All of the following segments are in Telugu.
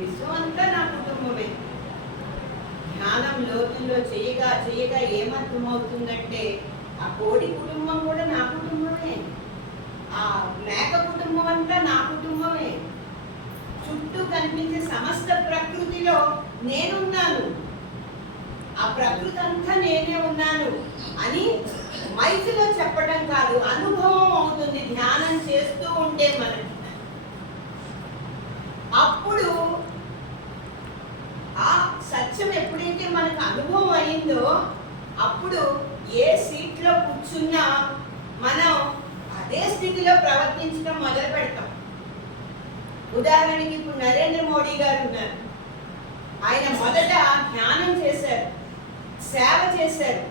విశ్వం అంతా నా కుటుంబమే. ధ్యానం లోతుల్లో చేయగా చేయగా ఏమర్థమవుతుందంటే ఆ కోడి కుటుంబం కూడా నా కుటుంబమే. ఆ మేక కుటుంబం అంతా నా కుటుంబమే. చుట్టూ కనిపించే సమస్త ప్రకృతిలో నేనున్నాను. ఆ ప్రకృతి అంతా నేనే ఉన్నాను అని మైతిలో చెప్పడం కాదు అనుభవం అవుతుంది ధ్యానం చేస్తూ ఉంటే మనకి. అప్పుడు ఆ సత్యం ఎప్పుడైతే మనకు అనుభవం అయిందో అప్పుడు ఏ సీట్లో కూర్చున్నా మనం అదే స్థితిలో ప్రవర్తించడం మొదలు పెడతాం. ఉదాహరణకి ఇప్పుడు నరేంద్ర మోడీ గారు ఉన్నారు. ఆయన మొదట ధ్యానం చేశారు సేవ చేశారు.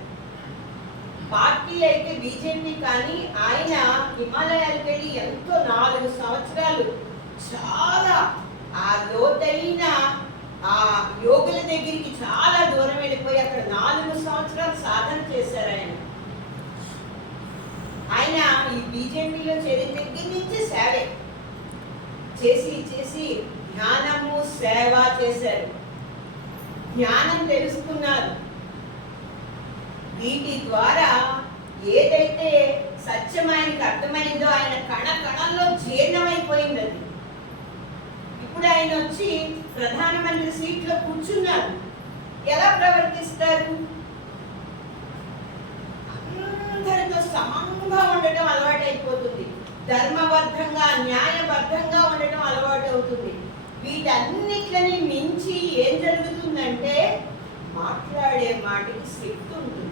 పార్టీ అయితే బీజేపీ కానీ ఆయన హిమాలయాలకు వెళ్ళి ఎంతో నాలుగు సంవత్సరాలు చాలా ఆ లోతైన ఆ యోగుల దగ్గరికి చాలా దూరం వెళ్ళిపోయి అక్కడ నాలుగు సంవత్సరాలు సాధన చేశారు ఆయన. ఆయన ఈ బీజేపీలో చేరిన దగ్గర నుంచి సేవే చేసి చేసి ధ్యానము సేవ చేశారు. జ్ఞానం తెలుసుకున్నారు. వీటి ద్వారా ఏదైతే సత్యం ఆయనకు అర్థమైందో ఆయన కణ కణంలో జీర్ణమైపోయింది అది. ఇప్పుడు ఆయన వచ్చి ప్రధానమంత్రి సీట్లో కూర్చున్నారు. ఎలా ప్రవర్తిస్తారు? అందరితో సమంగా ఉండటం అలవాటైపోతుంది. ధర్మబద్ధంగా న్యాయబద్ధంగా ఉండటం అలవాటు అవుతుంది వీటన్నిట్లని మించి ఏం జరుగుతుందంటే మాట్లాడే మాటకి శక్తి ఉంటుంది.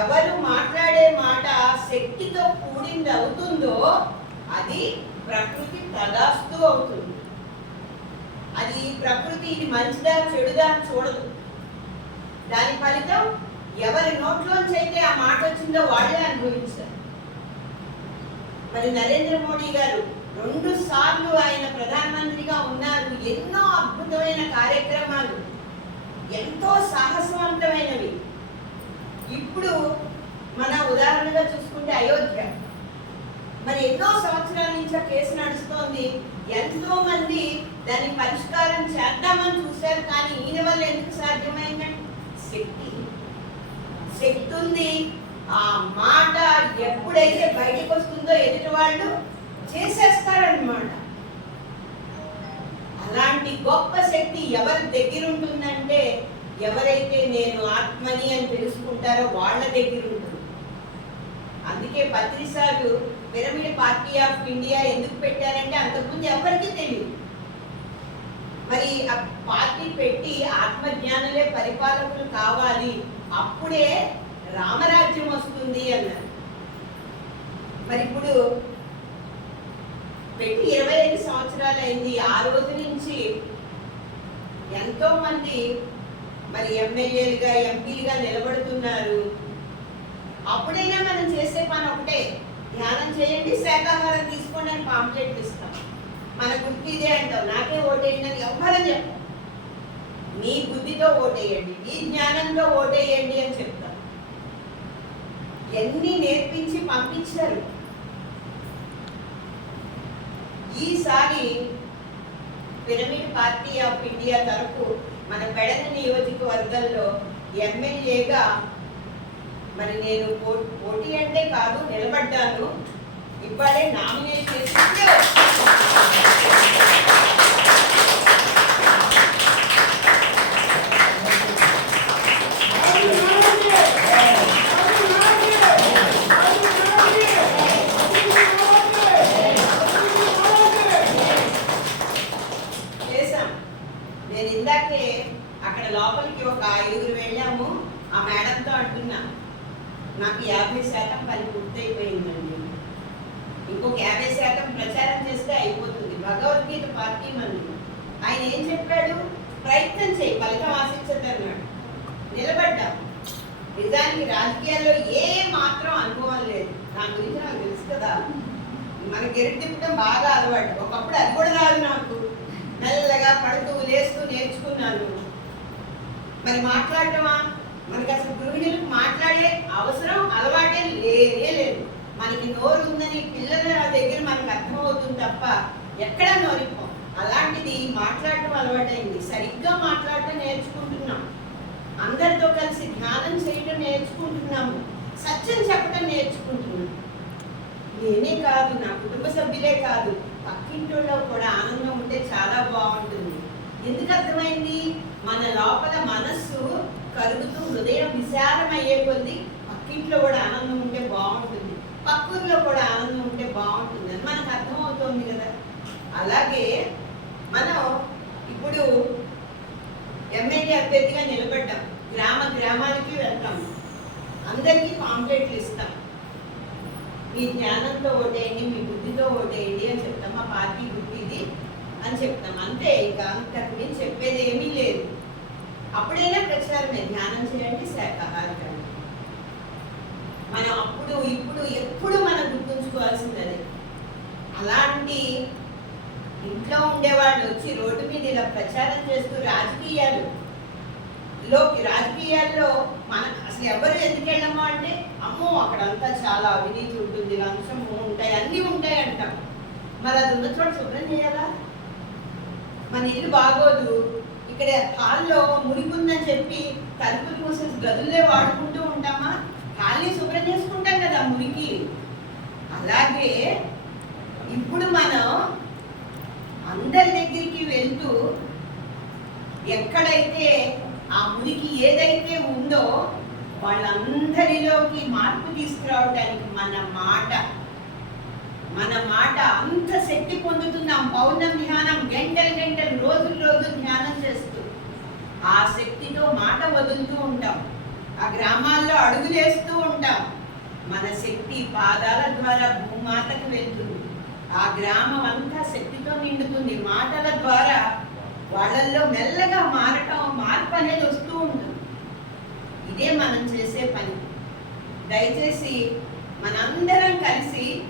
ఎవరు మాట్లాడే మాట శక్తితో కూడింది అవుతుందో అది ప్రకృతి తదాస్తు అవుతుంది. అది ప్రకృతి ఇది మంచిదా చెడుదా అని చూడదు. దాని ఫలితం ఎవరి నోట్లోంచి అయితే ఆ మాట వచ్చిందో వాళ్ళే అనుభవించారు. మరి నరేంద్ర మోడీ గారు రెండు సార్లు ఆయన ప్రధానమంత్రిగా ఉన్నారు. ఎన్నో అద్భుతమైన కార్యక్రమాలు. ఎంతో సాహసవంతమైనవి. ఇప్పుడు మన ఉదాహరణగా చూసుకుంటే అయోధ్య. మరి ఎన్నో సంవత్సరాల నుంచి ఆ కేసు నడుస్తోంది. ఎంతో మంది దాని పరిష్కారం చేద్దామని చూశారు కానీ ఈయన వల్ల ఎందుకు సాధ్యమైందండి శక్తి. శక్తి ఉంది. ఆ మాట ఎప్పుడైతే బయటకు వస్తుందో ఎదుటి వాళ్ళు చేసేస్తారన్నమాట. అలాంటి గొప్ప శక్తి ఎవరి దగ్గర ఉంటుందంటే ఎవరైతే నేను ఆత్మని అని తెలుసుకుంటారో వాళ్ళ దగ్గర అందుకే పత్రిసార్లు పిరమిడ్ పార్టీ ఆఫ్ ఇండియా ఎందుకు పెట్టారంటే అంతకుముందు ఎవరికీ తెలియదు. మరి ఆ పార్టీ పెట్టి ఆత్మజ్ఞానులే పరిపాలకులు కావాలి అప్పుడే రామరాజ్యం వస్తుంది అన్నారు. మరి ఇప్పుడు పెట్టి ఇరవై ఐదు సంవత్సరాలు అయింది ఆ రోజు నుంచి ఎంతో మంది మరి ఎమ్మెల్యేలుగా ఎంపీలుగా నిలబడుతున్నారు. అప్పుడైనా మన పని ఒకటే ధ్యానం చేయండి శాఖాహారం తీసుకోండి అని పాంప్లెట్లు ఇస్తాం. మన గుర్తు ఇదే అంటాం నాకే ఓటేయండి అని ఎవ్వరని చెప్పాం మీ బుద్ధితో ఓటేయండి మీ జ్ఞానంతో ఓటేయండి అని చెప్తాం. ఎన్ని నేర్పించి పంపించారు. ఈసారి పిరమిడ్ పార్టీ ఆఫ్ ఇండియా తరఫు మన పెడన నియోజకవర్గంలో ఎమ్మెల్యేగా మరి నేను పో- పోటీ అంటే కాదు నిలబడ్డాను. ఇప్పుడే నామినేట్ చేసి చేశాం. నేను ఇందాకే అక్కడ లోపలికి ఒక ఐదుగురు వెళ్ళాము. ఆ మేడంతో అంటున్నా. నాకు యాభై శాతం పని పూర్తయిపోయిందండి. ఇంకొక యాభై శాతం ప్రచారం చేస్తే అయిపోతుంది. భగవద్గీత పార్టీ మంది. ఆయన ఏం చెప్పాడు? ప్రయత్నం చేయి ఫలితం ఆశించదన్నాడు. నిలబడ్డా. నిజానికి రాజకీయాల్లో ఏ మాత్రం అనుభవం లేదు. నా గురించి నాకు తెలుసు కదా. మన గెరిటి తిప్పడం బాగా అలవాటు. ఒకప్పుడు అది కూడా రాదు నాకు. మెల్లగా పడుతూ లేస్తూ నేర్చుకున్నాను. మరి మాట్లాడటమా? మనకి అసలు గృహిణులకు మాట్లాడే అవసరం అలవాటే లేనే లేదు. మనకి నోరు ఉందని పిల్లల దగ్గర మనకు అర్థమవుతుంది తప్ప ఎక్కడ నోరిపోం. అలాంటిది మాట్లాడటం అలవాటైంది. సరిగ్గా మాట్లాడటం నేర్చుకుంటున్నాం. అందరితో కలిసి ధ్యానం చేయటం నేర్చుకుంటున్నాము. సత్యం చెప్పడం నేర్చుకుంటున్నాం. నేనే కాదు నా కుటుంబ సభ్యులే కాదు. పక్కింటిలో కూడా ఆనందం ఉంటే చాలా బాగుంటుంది. ఎందుకు అర్థమైంది? మన లోపల మనస్సు కరుగుతూ హృదయం విశాలమయ్యే కొద్దీ పక్కింట్లో కూడా ఆనందం ఉంటే బాగుంటుంది. పక్కూర్లో కూడా ఆనందం ఉంటే బాగుంటుంది అని మనకు అర్థమవుతోంది కదా. అలాగే మనం ఇప్పుడు ఎమ్మెల్యే అభ్యర్థిగా నిలబడ్డాం. గ్రామ గ్రామానికి వెళ్తాం. అందరికీ పాంప్లెట్లు ఇస్తాం. మీ జ్ఞానంతో ఓటేయండి మీ బుద్ధితో ఓటేయండి అని చెప్తాం. మా పార్టీ బుద్ధి ఇది అని చెప్తాం. అంతే ఇక అంతకు మించి చెప్పేది ఏమీ లేదు. అప్పుడైనా ప్రచారమే ధ్యానం చేయండి శాఖాహారం మనం అప్పుడు ఇప్పుడు ఎప్పుడు మనం గుర్తుంచుకోవాల్సింది అలాంటి ఇంట్లో ఉండేవాళ్ళు వచ్చి రోడ్డు మీద ఇలా ప్రచారం చేస్తూ రాజకీయాలు. లోకి రాజకీయాల్లో మన అసలు ఎవరు ఎందుకు వెళ్ళమో అంటే అమ్మో అక్కడంతా చాలా అవినీతి ఉంటుంది లంచము ఉంటాయి అన్నీ ఉంటాయి అంటాం మరి అది ఉన్న చోట శుభ్రం చేయాలా? మన ఇల్లు బాగోదు. ఇక్కడ హాల్లో మురికుందని చెప్పి తలుపులు మూసేసి గదులే వాడుకుంటూ ఉంటామా? హాల్ని శుభ్రం చేసుకుంటాం కదా మురికి అలాగే ఇప్పుడు మనం అందరి దగ్గరికి వెళ్తూ ఎక్కడైతే ఆ మురికి ఏదైతే ఉందో వాళ్ళందరిలోకి మార్పు తీసుకురావడానికి మన మాట మన మాట అంత శక్తి పొందుతున్నాం. పౌర్ణమి ధ్యానం ఆ శక్తితో మాట వదులుతూ ఉంటాం. ఆ గ్రామాల్లో అడుగులేస్తూ ఉంటాం. మన శక్తి పాదాల ద్వారా భూమాతకు వెళ్తుంది. ఆ గ్రామం అంతా శక్తితో నిండుతుంది. మాటల ద్వారా వాళ్ళల్లో మెల్లగా మారటం మార్పు అనేది వస్తూ ఉంటుంది. ఇదే మనం చేసే పని. దయచేసి మనందరం కలిసి